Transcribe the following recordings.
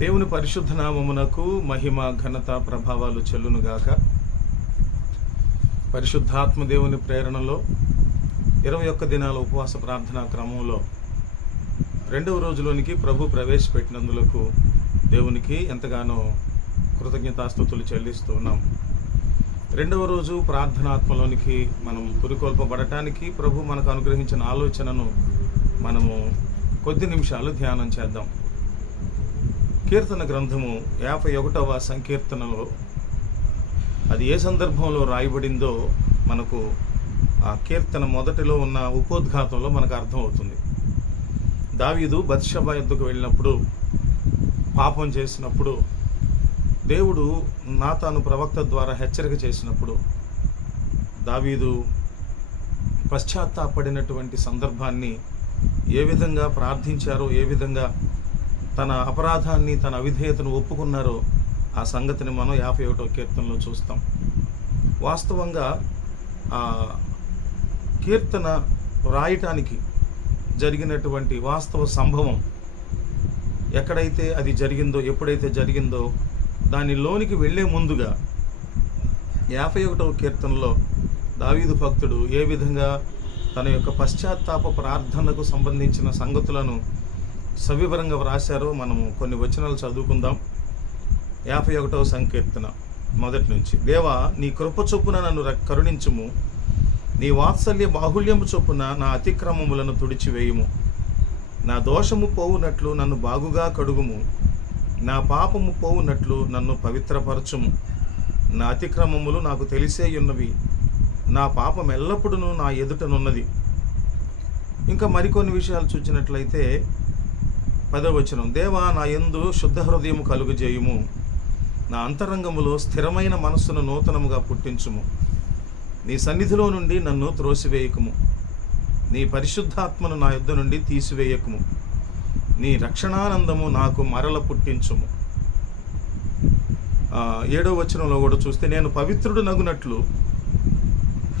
దేవుని పరిశుద్ధ నామమునకు మహిమ ఘనత ప్రభావాలు చెల్లునుగాక. పరిశుద్ధాత్మ దేవుని ప్రేరణలో 21 దినాల ఉపవాస ప్రార్థనా క్రమంలో 2వ రోజులోనికి ప్రభు ప్రవేశపెట్టినందులకు దేవునికి ఎంతగానో కృతజ్ఞతాస్తుతులు చెల్లిస్తూ ఉన్నాం. 2వ రోజు ప్రార్థనాత్మలోనికి మనం పురికొల్పబడటానికి ప్రభు మనకు అనుగ్రహించిన ఆలోచనను మనము కొద్ది నిమిషాలు ధ్యానం చేద్దాం. కీర్తన గ్రంథము 51వ సంకీర్తనలో అది ఏ సందర్భంలో రాయబడిందో మనకు ఆ కీర్తన మొదటిలో ఉన్న ఉపోద్ఘాతంలో మనకు అర్థమవుతుంది. దావీదు బత్షెబ యొద్దకు వెళ్ళినప్పుడు, పాపం చేసినప్పుడు, దేవుడు నాతాను ప్రవక్త ద్వారా హెచ్చరిక చేసినప్పుడు దావీదు పశ్చాత్తాపడినటువంటి సందర్భాన్ని ఏ విధంగా ప్రార్థించారో, ఏ విధంగా తన అపరాధాన్ని, తన అవిధేయతను ఒప్పుకున్నారో ఆ సంగతిని మనం 51వ కీర్తనలో చూస్తాం. వాస్తవంగా ఆ కీర్తన రాయటానికి జరిగినటువంటి వాస్తవ సంభవం ఎక్కడైతే అది జరిగిందో, ఎప్పుడైతే జరిగిందో దానిలోనికి వెళ్ళే ముందుగా 51వ కీర్తనలో దావీదు భక్తుడు ఏ విధంగా తన యొక్క పశ్చాత్తాప ప్రార్థనకు సంబంధించిన సంగతులను సవివరంగా వ్రాశారో మనము కొన్ని వచనాలు చదువుకుందాం. 51వ సంకీర్తన మొదటి నుంచి. దేవా, నీ కృప చొప్పున నన్ను కరుణించుము, నీ వాత్సల్య బాహుళ్యము చొప్పున నా అతిక్రమములను తుడిచివేయుము. నా దోషము పోవునట్లు నన్ను బాగుగా కడుగుము, నా పాపము పోవునట్లు నన్ను పవిత్రపరచుము. నా అతిక్రమములు నాకు తెలిసేయున్నవి, నా పాపం ఎల్లప్పుడూ నా ఎదుటనున్నది. ఇంకా మరికొన్ని విషయాలు చూచినట్లయితే 10వ వచనం. దేవా, నా యందు శుద్ధ హృదయము కలుగజేయుము, నా అంతరంగములో స్థిరమైన మనస్సును నూతనముగా పుట్టించుము. నీ సన్నిధిలో నుండి నన్ను త్రోసివేయకుము, నీ పరిశుద్ధాత్మను నా యొద్ద నుండి తీసివేయకుము. నీ రక్షణానందము నాకు మరల పుట్టించుము. 7వ వచనంలో కూడా చూస్తే, నేను పవిత్రుడు నగునట్లు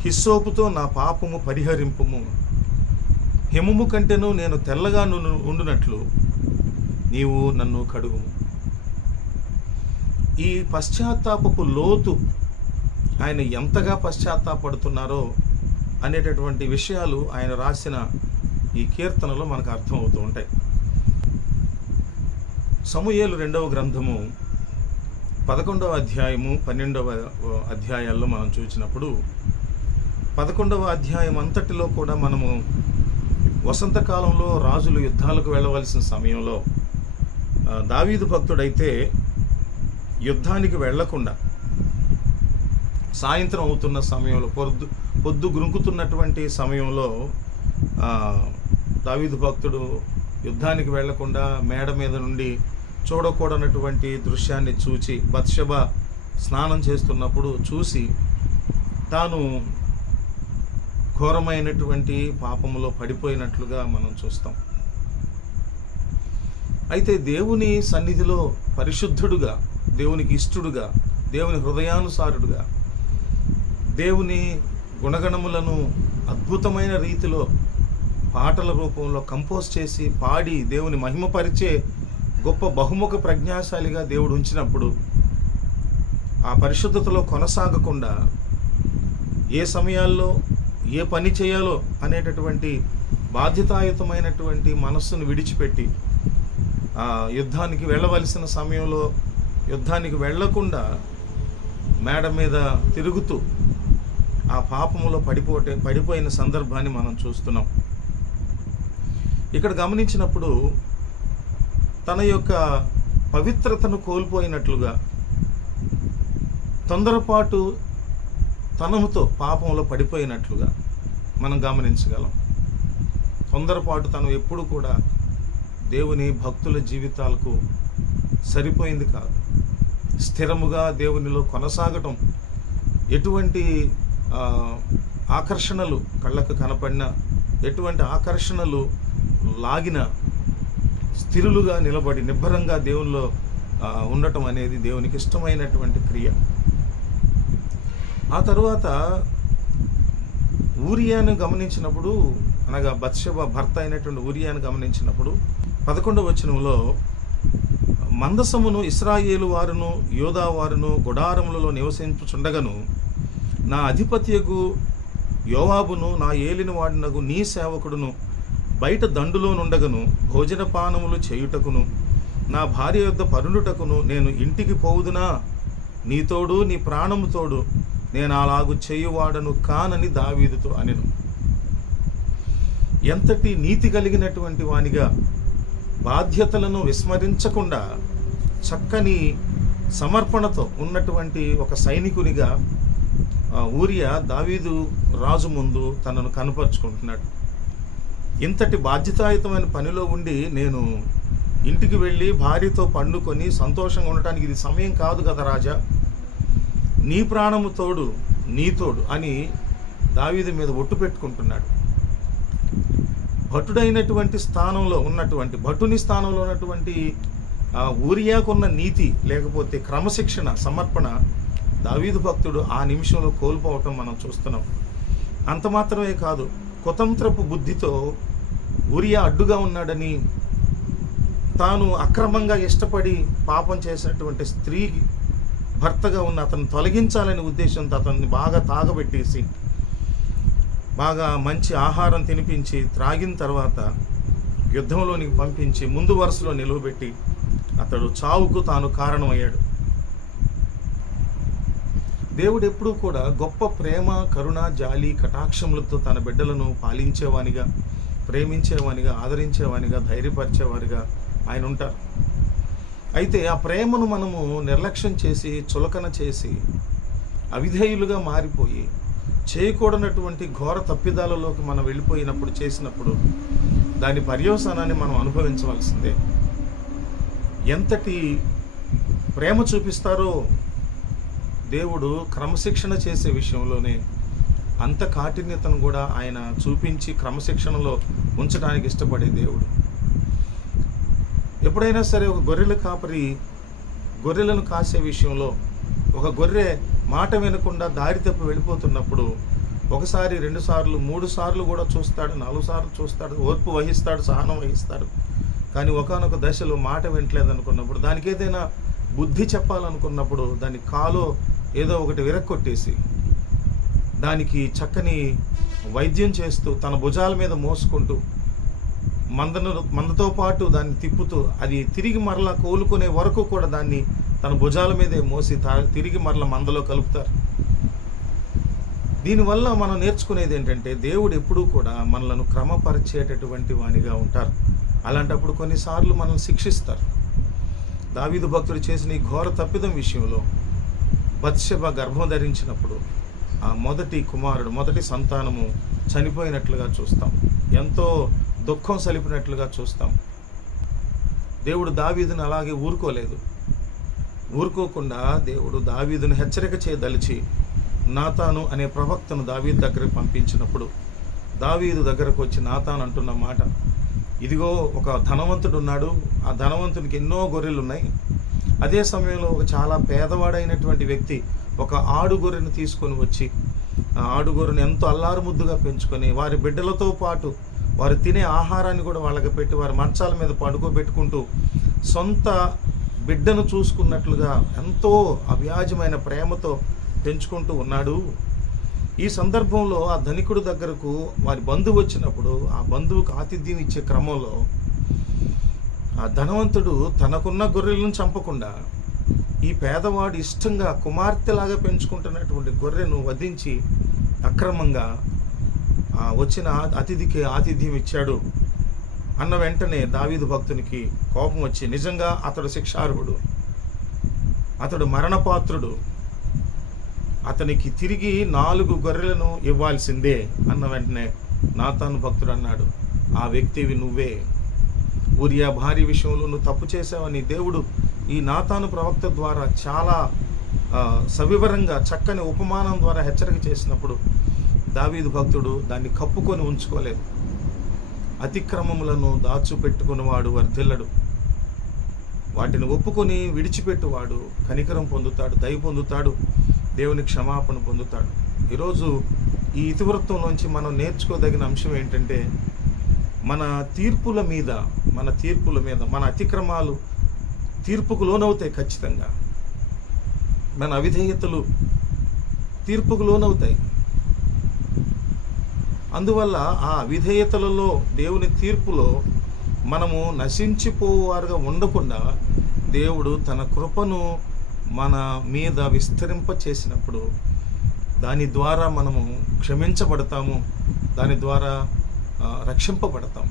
హిస్సోపుతో నా పాపము పరిహరింపుము. హిమము కంటేను నేను తెల్లగా ఉండునట్లు నీవు నన్ను కడుగుము. ఈ పశ్చాత్తాపపు లోతు, ఆయన ఎంతగా పశ్చాత్తాపడుతున్నారో అనేటటువంటి విషయాలు ఆయన రాసిన ఈ కీర్తనలో మనకు అర్థమవుతూ ఉంటాయి. సమూయేలు 2వ గ్రంథము 11వ అధ్యాయము 12వ అధ్యాయాల్లో మనం చూసినప్పుడు 11వ అధ్యాయం అంతటిలో కూడా మనము వసంతకాలంలో రాజులు యుద్ధాలకు వెళ్ళవలసిన సమయంలో దావీదు భక్తుడైతే యుద్ధానికి వెళ్లకుండా సాయంత్రం అవుతున్న సమయంలో, పొద్దు గురుకుతున్నటువంటి సమయంలో దావీదు భక్తుడు యుద్ధానికి వెళ్లకుండా మేడ మీద నుండి చూడకూడనటువంటి దృశ్యాన్ని చూచి, బత్షెబ స్నానం చేస్తున్నప్పుడు చూసి తాను ఘోరమైనటువంటి పాపములో పడిపోయినట్లుగా మనం చూస్తాం. అయితే దేవుని సన్నిధిలో పరిశుద్ధుడుగా, దేవునికి ఇష్టడుగా, దేవుని హృదయానుసారుడుగా, దేవుని గుణగణములను అద్భుతమైన రీతిలో పాటల రూపంలో కంపోజ్ చేసి పాడి దేవుని మహిమపరిచే గొప్ప బహుముఖ ప్రజ్ఞాశాలిగా దేవుడు ఉంచినప్పుడు ఆ పరిశుద్ధతలో కొనసాగకుండా ఏ సమయాల్లో ఏ పని చేయాలో అనేటటువంటి బాధ్యతాయుతమైనటువంటి మనస్సును విడిచిపెట్టి ఆ యుద్ధానికి వెళ్ళవలసిన సమయంలో యుద్ధానికి వెళ్లకుండా మేడ మీద తిరుగుతూ ఆ పాపములో పడిపోయిన సందర్భాన్ని మనం చూస్తున్నాం. ఇక్కడ గమనించినప్పుడు తన యొక్క పవిత్రతను కోల్పోయినట్లుగా, తొందరపాటు తనముతో పాపంలో పడిపోయినట్లుగా మనం గమనించగలం. తొందరపాటు తను ఎప్పుడు కూడా దేవుని భక్తుల జీవితాలకు సరిపోయింది కాదు. స్థిరముగా దేవునిలో కొనసాగటం, ఎటువంటి ఆకర్షణలు కళ్ళకు కనపడిన, ఎటువంటి ఆకర్షణలు లాగిన స్థిరులుగా నిలబడి నిబ్బరంగా దేవునిలో ఉండటం అనేది దేవునికి ఇష్టమైనటువంటి క్రియ. ఆ తరువాత ఊరియాను గమనించినప్పుడు, అనగా బత్షెబ భర్త అయినటువంటి ఊరియాను గమనించినప్పుడు 11వ వచనంలో మందసమును ఇశ్రాయేలు వారును యోధా వారును గుడారములలో నివసించుచుండగను నా అధిపత్యకు యోవాబును నా ఏలిన వాడినగు నీ సేవకుడును బయట దండులో నుండగను భోజనపానములు చేయుటకును నా భార్య యొద్ద పరుండుటకును నేను ఇంటికి పోవుదునా, నీ తోడు నీ ప్రాణము తోడు నేను అలాగు చేయువాడను కానని దావీదుతో అనెను. ఎంతటి నీతి కలిగినటువంటి వానిగా, బాధ్యతలను విస్మరించకుండా చక్కని సమర్పణతో ఉన్నటువంటి ఒక సైనికునిగా ఊరియా దావీదు రాజు ముందు తనను కనపరుచుకుంటున్నాడు. ఇంతటి బాధ్యతాయుతమైన పనిలో ఉండి నేను ఇంటికి వెళ్ళి భార్యతో పండుకొని సంతోషంగా ఉండటానికి ఇది సమయం కాదు కదా రాజా, నీ ప్రాణము తోడు నీ తోడు అని దావీదు మీద ఒట్టు పెట్టుకుంటున్నాడు. భటుడైనటువంటి స్థానంలో ఉన్నటువంటి భటుని స్థానంలో ఉన్నటువంటి ఊరియాకున్న నీతి లేకపోతే క్రమశిక్షణ సమర్పణ దావీదు భక్తుడు ఆ నిమిషంలో కోల్పోవటం మనం చూస్తున్నాం. అంత మాత్రమే కాదు, కుతంత్రపు బుద్ధితో ఊరియా అడ్డుగా ఉన్నాడని, తాను అక్రమంగా ఇష్టపడి పాపం చేసినటువంటి స్త్రీ భర్తగా ఉన్న అతను తొలగించాలనే ఉద్దేశంతో అతన్ని బాగా తాగబెట్టేసి బాగా మంచి ఆహారం తినిపించి త్రాగిన తర్వాత యుద్ధంలోనికి పంపించి ముందు వరుసలో నిలువబెట్టి అతడు చావుకు తాను కారణమయ్యాడు. దేవుడు ఎప్పుడూ కూడా గొప్ప ప్రేమ, కరుణ, జాలి, కటాక్షములతో తన బిడ్డలను పాలించేవానిగా, ప్రేమించేవానిగా, ఆదరించేవానిగా, ధైర్యపరిచేవారిగా ఆయన ఉంటారు. అయితే ఆ ప్రేమను మనము నిర్లక్ష్యం చేసి చులకన చేసి అవిధేయులుగా మారిపోయి చేయకూడనటువంటి ఘోర తప్పిదాలలోకి మనం వెళ్ళిపోయినప్పుడు చేసినప్పుడు దాని పర్యవసానాన్ని మనం అనుభవించవలసిందే. ఎంతటి ప్రేమ చూపిస్తారో దేవుడు క్రమశిక్షణ చేసే విషయంలోనే అంత కాఠిన్యతను కూడా ఆయన చూపించి క్రమశిక్షణలో ఉంచడానికి ఇష్టపడే దేవుడు. ఎప్పుడైనా సరే ఒక గొర్రెల కాపరి గొర్రెలను కాసే విషయంలో ఒక గొర్రె మాట వినకుండా దారి తప్పి వెళ్ళిపోతున్నప్పుడు ఒకసారి, 2 సార్లు, 3 సార్లు కూడా చూస్తాడు, 4 సార్లు చూస్తాడు, ఓర్పు వహిస్తాడు, సహనం వహిస్తాడు. కానీ ఒకానొక దశలో మాట వినట్లేదు అనుకున్నప్పుడు, దానికి ఏదైనా బుద్ధి చెప్పాలనుకున్నప్పుడు దాని కాలో ఏదో ఒకటి విరక్కొట్టేసి దానికి చక్కని వైద్యం చేస్తూ తన భుజాల మీద మోసుకుంటూ మందతో పాటు దాన్ని తిప్పుతూ అది తిరిగి మరలా కోలుకునే వరకు కూడా దాన్ని తన భుజాల మీదే మోసి తిరిగి మరలా మందలో కలుపుతారు. దీనివల్ల మనం నేర్చుకునేది ఏంటంటే దేవుడు ఎప్పుడూ కూడా మనలను క్రమపరిచేటటువంటి వానిగా ఉంటారు. అలాంటప్పుడు కొన్నిసార్లు మనల్ని శిక్షిస్తారు. దావీదు భక్తుడు చేసిన ఈ ఘోర తప్పిదం విషయంలో బత్షెబ గర్భం ధరించినప్పుడు ఆ మొదటి సంతానము చనిపోయినట్లుగా చూస్తాం. ఎంతో దుఃఖం సలిపినట్లుగా చూస్తాం. దేవుడు దావీదును అలాగే ఊరుకోకుండా దేవుడు దావీదును హెచ్చరిక చేయదలిచి నాతాను అనే ప్రవక్తను దావీదు దగ్గరకు పంపించినప్పుడు దావీదు దగ్గరకు వచ్చి నాతాను అంటున్న మాట, ఇదిగో ఒక ధనవంతుడు ఉన్నాడు, ఆ ధనవంతునికి ఎన్నో గొర్రెలు ఉన్నాయి. అదే సమయంలో ఒక చాలా పేదవాడైనటువంటి వ్యక్తి ఒక ఆడుగొర్రెను తీసుకొని వచ్చి ఆ ఆడుగొర్రెను ఎంతో అల్లారు ముద్దుగా పెంచుకొని వారి బిడ్డలతో పాటు వారు తినే ఆహారాన్ని కూడా వాళ్ళకి పెట్టి వారి మంచాల మీద పడుకోబెట్టుకుంటూ సొంత బిడ్డను చూసుకున్నట్లుగా ఎంతో అవ్యాజమైన ప్రేమతో పెంచుకుంటూ ఉన్నాడు. ఈ సందర్భంలో ఆ ధనికుడు దగ్గరకు వారి బంధువు వచ్చినప్పుడు ఆ బంధువుకు ఆతిథ్యం ఇచ్చే క్రమంలో ఆ ధనవంతుడు తనకున్న గొర్రెలను చంపకుండా ఈ పేదవాడు ఇష్టంగా కుమార్తెలాగా పెంచుకుంటున్నటువంటి గొర్రెను వధించి అక్రమంగా వచ్చిన అతిథికి ఆతిథ్యం ఇచ్చాడు అన్న వెంటనే దావీదు భక్తునికి కోపం వచ్చి, నిజంగా అతడు శిక్షార్హుడు, అతడు మరణపాత్రుడు, అతనికి తిరిగి 4 గొర్రెలను ఇవ్వాల్సిందే అన్న వెంటనే నాతాను భక్తుడు అన్నాడు, ఆ వ్యక్తివి నువ్వే. ఊరియా భార్య విషయంలో నువ్వు తప్పు చేసావని దేవుడు ఈ నాతాను ప్రవక్త ద్వారా చాలా సవివరంగా చక్కని ఉపమానం ద్వారా హెచ్చరిక చేసినప్పుడు దావీదు భక్తుడు దాన్ని కప్పుకొని ఉంచుకోలేదు. అతిక్రమములను దాచుపెట్టుకున్నవాడు వర్ధిల్లడు, వాటిని ఒప్పుకొని విడిచిపెట్టువాడు కనికరం పొందుతాడు, దయ పొందుతాడు, దేవుని క్షమాపణ పొందుతాడు. ఈరోజు ఈ ఇతివృత్తంలోంచి మనం నేర్చుకోదగిన అంశం ఏంటంటే మన తీర్పుల మీద మన అతిక్రమాలు తీర్పుకు లోనవుతాయి. ఖచ్చితంగా మన అవిధేయతలు తీర్పుకు లోనవుతాయి. అందువల్ల ఆ అవిధేయతలలో దేవుని తీర్పులో మనము నశించిపోవారుగా ఉండకుండా దేవుడు తన కృపను మన మీద విస్తరింప చేసినప్పుడు దాని ద్వారా మనము క్షమించబడతాము, దాని ద్వారా రక్షింపబడతాం.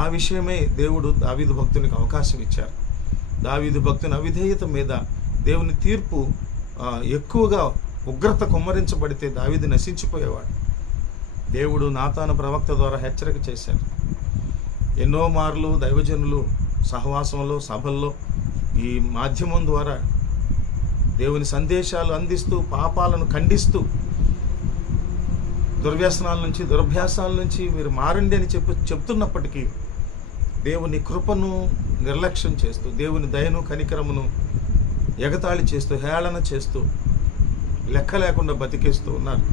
ఆ విషయమే దేవుడు దావీదు భక్తునికి అవకాశం ఇచ్చారు. దావీదు భక్తుని అవిధేయత మీద దేవుని తీర్పు ఎక్కువగా ఉగ్రత కుమ్మరించబడితే దావీదు నశించిపోయేవాడు. దేవుడు నాతాను ప్రవక్త ద్వారా హెచ్చరిక చేశారు. ఎన్నో మార్లు దైవజనులు సహవాసంలో, సభల్లో, ఈ మాధ్యమం ద్వారా దేవుని సందేశాలు అందిస్తూ, పాపాలను ఖండిస్తూ, దుర్వ్యసనాల నుంచి, దురభ్యాసాల నుంచి మీరు మారండి అని చెప్తున్నప్పటికీ దేవుని కృపను నిర్లక్ష్యం చేస్తూ, దేవుని దయను కనికరమును ఎగతాళి చేస్తూ, హేళన చేస్తూ, లెక్క లేకుండా బతికేస్తూ ఉన్నారు.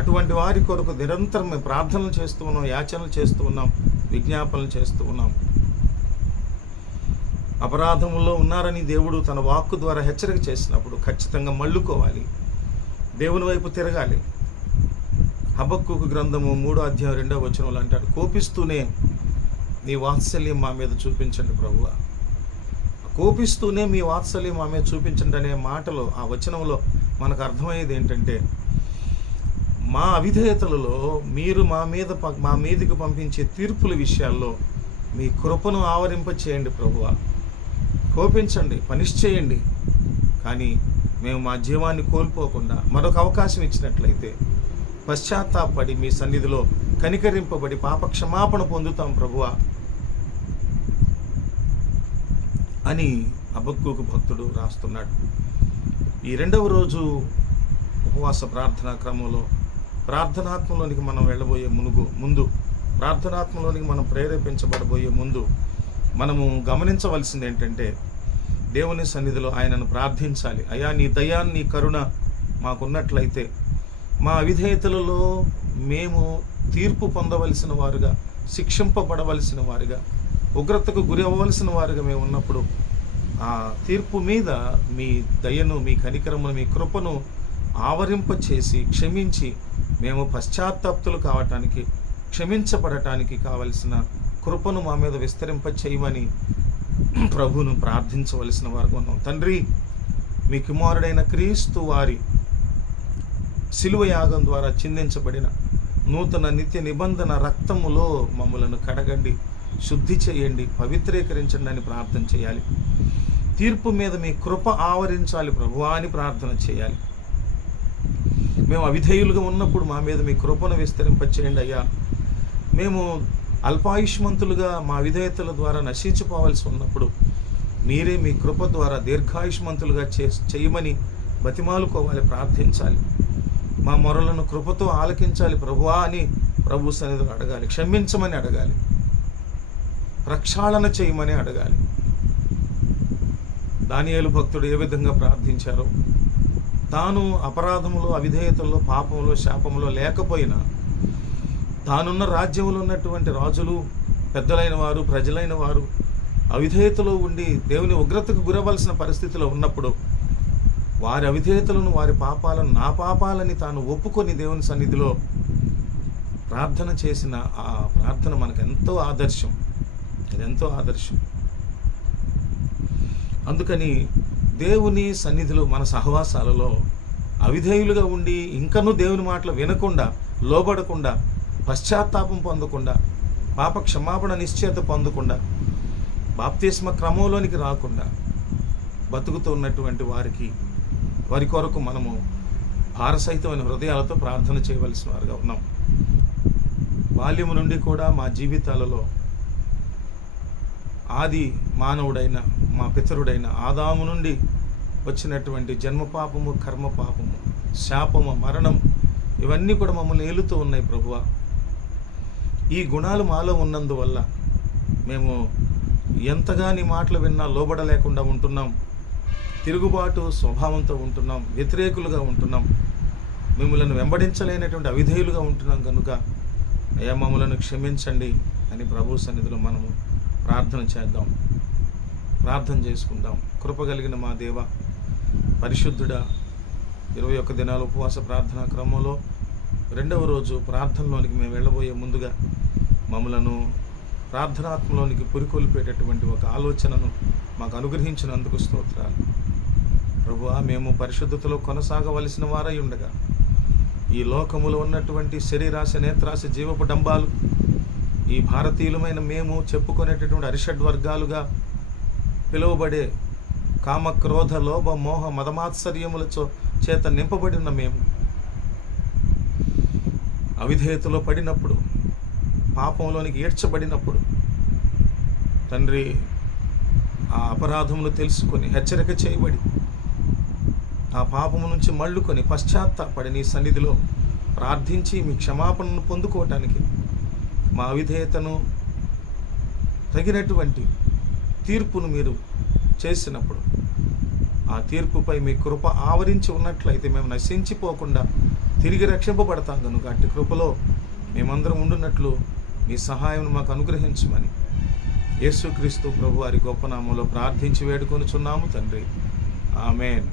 అటువంటి వారి కొరకు నిరంతరం మేము ప్రార్థనలు చేస్తూ ఉన్నాం, యాచనలు చేస్తూ ఉన్నాం, విజ్ఞాపనలు చేస్తూ ఉన్నాం. అపరాధములో ఉన్నారని దేవుడు తన వాక్కు ద్వారా హెచ్చరిక చేసినప్పుడు ఖచ్చితంగా మళ్ళుకోవాలి, దేవుని వైపు తిరగాలి. హబక్కూకు గ్రంథము 3:2 అంటాడు, కోపిస్తూనే నీ వాత్సల్యం మా మీద చూపించండి ప్రభువా. కోపిస్తూనే మీ వాత్సల్యం మా మీద చూపించండి అనే మాటలో, ఆ వచనంలో మనకు అర్థమయ్యేది ఏంటంటే, మా అవిధేయతలలో మీరు మా మీదకి పంపించే తీర్పుల విషయాల్లో మీ కృపను ఆవరింప చేయండి ప్రభువా. కోపించండి, పనిష్ చేయండి, కానీ మేము మా జీవాన్ని కోల్పోకుండా మరొక అవకాశం ఇచ్చినట్లయితే పశ్చాత్తాపడి మీ సన్నిధిలో కనికరింపబడి పాప క్షమాపణ పొందుతాం ప్రభువా అని హబక్కూకు భక్తుడు రాస్తున్నాడు. ఈ 2వ రోజు ఉపవాస ప్రార్థనా క్రమంలో ప్రార్థనాత్మలోనికి మనం వెళ్ళబోయే ముందు ప్రార్థనాత్మలోనికి మనం ప్రేరేపించబడబోయే ముందు మనము గమనించవలసింది ఏంటంటే, దేవుని సన్నిధిలో ఆయనను ప్రార్థించాలి. అయ్యా, నీ దయా, నీ కరుణ మాకున్నట్లయితే మా అవిధేయతలలో మేము తీర్పు పొందవలసిన వారుగా, శిక్షింపబడవలసిన వారుగా, ఉగ్రతకు గురి అవ్వవలసిన వారుగా మేము ఉన్నప్పుడు ఆ తీర్పు మీద మీ దయను, మీ కనికరమును, మీ కృపను ఆవరింప చేసి క్షమించి మేము పశ్చాత్తాప్తులు కావటానికి, క్షమించబడటానికి కావలసిన కృపను మా మీద విస్తరింప చేయమని ప్రభువును ప్రార్థించవలసిన వారుగా ఉన్నాం. తండ్రి, మీ కుమారుడైన క్రీస్తు వారి శిలువ యాగం ద్వారా చిందించబడిన నూతన నిత్య నిబంధన రక్తములో మమ్మలను కడగండి, శుద్ధి చేయండి, పవిత్రీకరించండి అని ప్రార్థన చేయాలి. తీర్పు మీద మీ కృప ఆవరించాలి ప్రభువా అని ప్రార్థన చేయాలి. మేము అవిధేయులుగా ఉన్నప్పుడు మా మీద మీ కృపను విస్తరింపచేయండి అయ్యా. మేము అల్పాయుష్మంతులుగా మా విధేయతల ద్వారా నశించిపోవాల్సి ఉన్నప్పుడు మీరే మీ కృప ద్వారా దీర్ఘాయుష్మంతులుగా చేయమని బతిమాలుకోవాలి, ప్రార్థించాలి. మా మొరలను కృపతో ఆలకించాలి ప్రభువా అని ప్రభు సన్నిధిలో అడగాలి. క్షమించమని అడగాలి, ప్రక్షాళన చేయమని అడగాలి. దానియేలు భక్తుడు ఏ విధంగా ప్రార్థించారో, తాను అపరాధములో, అవిధేయతల్లో, పాపంలో, శాపంలో లేకపోయినా తానున్న రాజ్యంలో ఉన్నటువంటి రాజులు, పెద్దలైన వారు, ప్రజలైన వారు అవిధేయతలో ఉండి దేవుని ఉగ్రతకు గురవలసిన పరిస్థితిలో ఉన్నప్పుడు వారి అవిధేయతలను, వారి పాపాలను నా పాపాలని తాను ఒప్పుకొని దేవుని సన్నిధిలో ప్రార్థన చేసిన ఆ ప్రార్థన మనకు ఎంతో ఆదర్శం. ఇది ఎంతో ఆదర్శం. అందుకని దేవుని సన్నిధిలో, మన సహవాసాలలో అవిధేయులుగా ఉండి ఇంకనూ దేవుని మాటలు వినకుండా, లోబడకుండా, పశ్చాత్తాపం పొందకుండా, పాప క్షమాపణ నిశ్చయత పొందకుండా, బాప్తిస్మ క్రమంలోనికి రాకుండా బతుకుతూ ఉన్నటువంటి వారి కొరకు మనము భారసహితమైన హృదయాలతో ప్రార్థన చేయవలసిన వారుగా ఉన్నాం. బాల్యము నుండి కూడా మా జీవితాలలో ఆది మానవుడైన మా పితరుడైన ఆదాము నుండి వచ్చినటువంటి జన్మపాపము, కర్మపాపము, శాపము, మరణం ఇవన్నీ కూడా మమ్మల్ని ఏలుతూ ఉన్నాయి ప్రభువా. ఈ గుణాలు మాలో ఉన్నందువల్ల మేము ఎంతగా నీ మాటలు విన్నా లోబడలేకుండా ఉంటున్నాం, తిరుగుబాటు స్వభావంతో ఉంటున్నాం, వ్యతిరేకులుగా ఉంటున్నాం, మిమ్మల్ని వెంబడించలేనటువంటి అవిధేయులుగా ఉంటున్నాం. కనుక అయ్యా, మమ్మలను క్షమించండి అని ప్రభు సన్నిధిలో మనము ప్రార్థన చేద్దాం. ప్రార్థన చేసుకుందాం. కృప కలిగిన మా దేవ, పరిశుద్ధుడా, 21 దినాల ఉపవాస ప్రార్థనా క్రమంలో 2వ రోజు ప్రార్థనలోనికి మేము వెళ్ళబోయే ముందుగా మమ్మలను ప్రార్థనాత్మలోనికి పురికొల్పేటటువంటి ఒక ఆలోచనను మాకు అనుగ్రహించినందుకు స్తోత్రాలు. ప్రభువా, మేము పరిశుద్ధతలో కొనసాగవలసిన వారై ఉండగా ఈ లోకములో ఉన్నటువంటి శరీరాశ, నేత్రాశ, జీవపు డంబాలు ఈ భారతీయులమైన మేము చెప్పుకునేటటువంటి అరిషడ్ వర్గాలుగా పిలువబడే కామ, క్రోధ, లోభ, మోహ, మదమాత్సర్యములతో చేత నింపబడిన మేము అవిధేయతలో పడినప్పుడు, పాపంలోనికి ఈడ్చబడినప్పుడు తండ్రి, ఆ అపరాధమును తెలుసుకొని హెచ్చరిక చేయబడి ఆ పాపము నుంచి మళ్ళుకొని పశ్చాత్తాపడి నీ సన్నిధిలో ప్రార్థించి మీ క్షమాపణను పొందుకోవటానికి మా అవిధేయతను తగినటువంటి తీర్పును మీరు చేసినప్పుడు ఆ తీర్పుపై మీ కృప ఆవరించి ఉన్నట్లయితే మేము నశించిపోకుండా తిరిగి రక్షింపబడతాం కనుక అట్టి కృపలో మేమందరం ఉండున్నట్లు మీ సహాయం మాకు అనుగ్రహించమని యేసుక్రీస్తు ప్రభు వారి గొప్ప నామంలో ప్రార్థించి వేడుకొనుచున్నాము తండ్రి. ఆమేన్.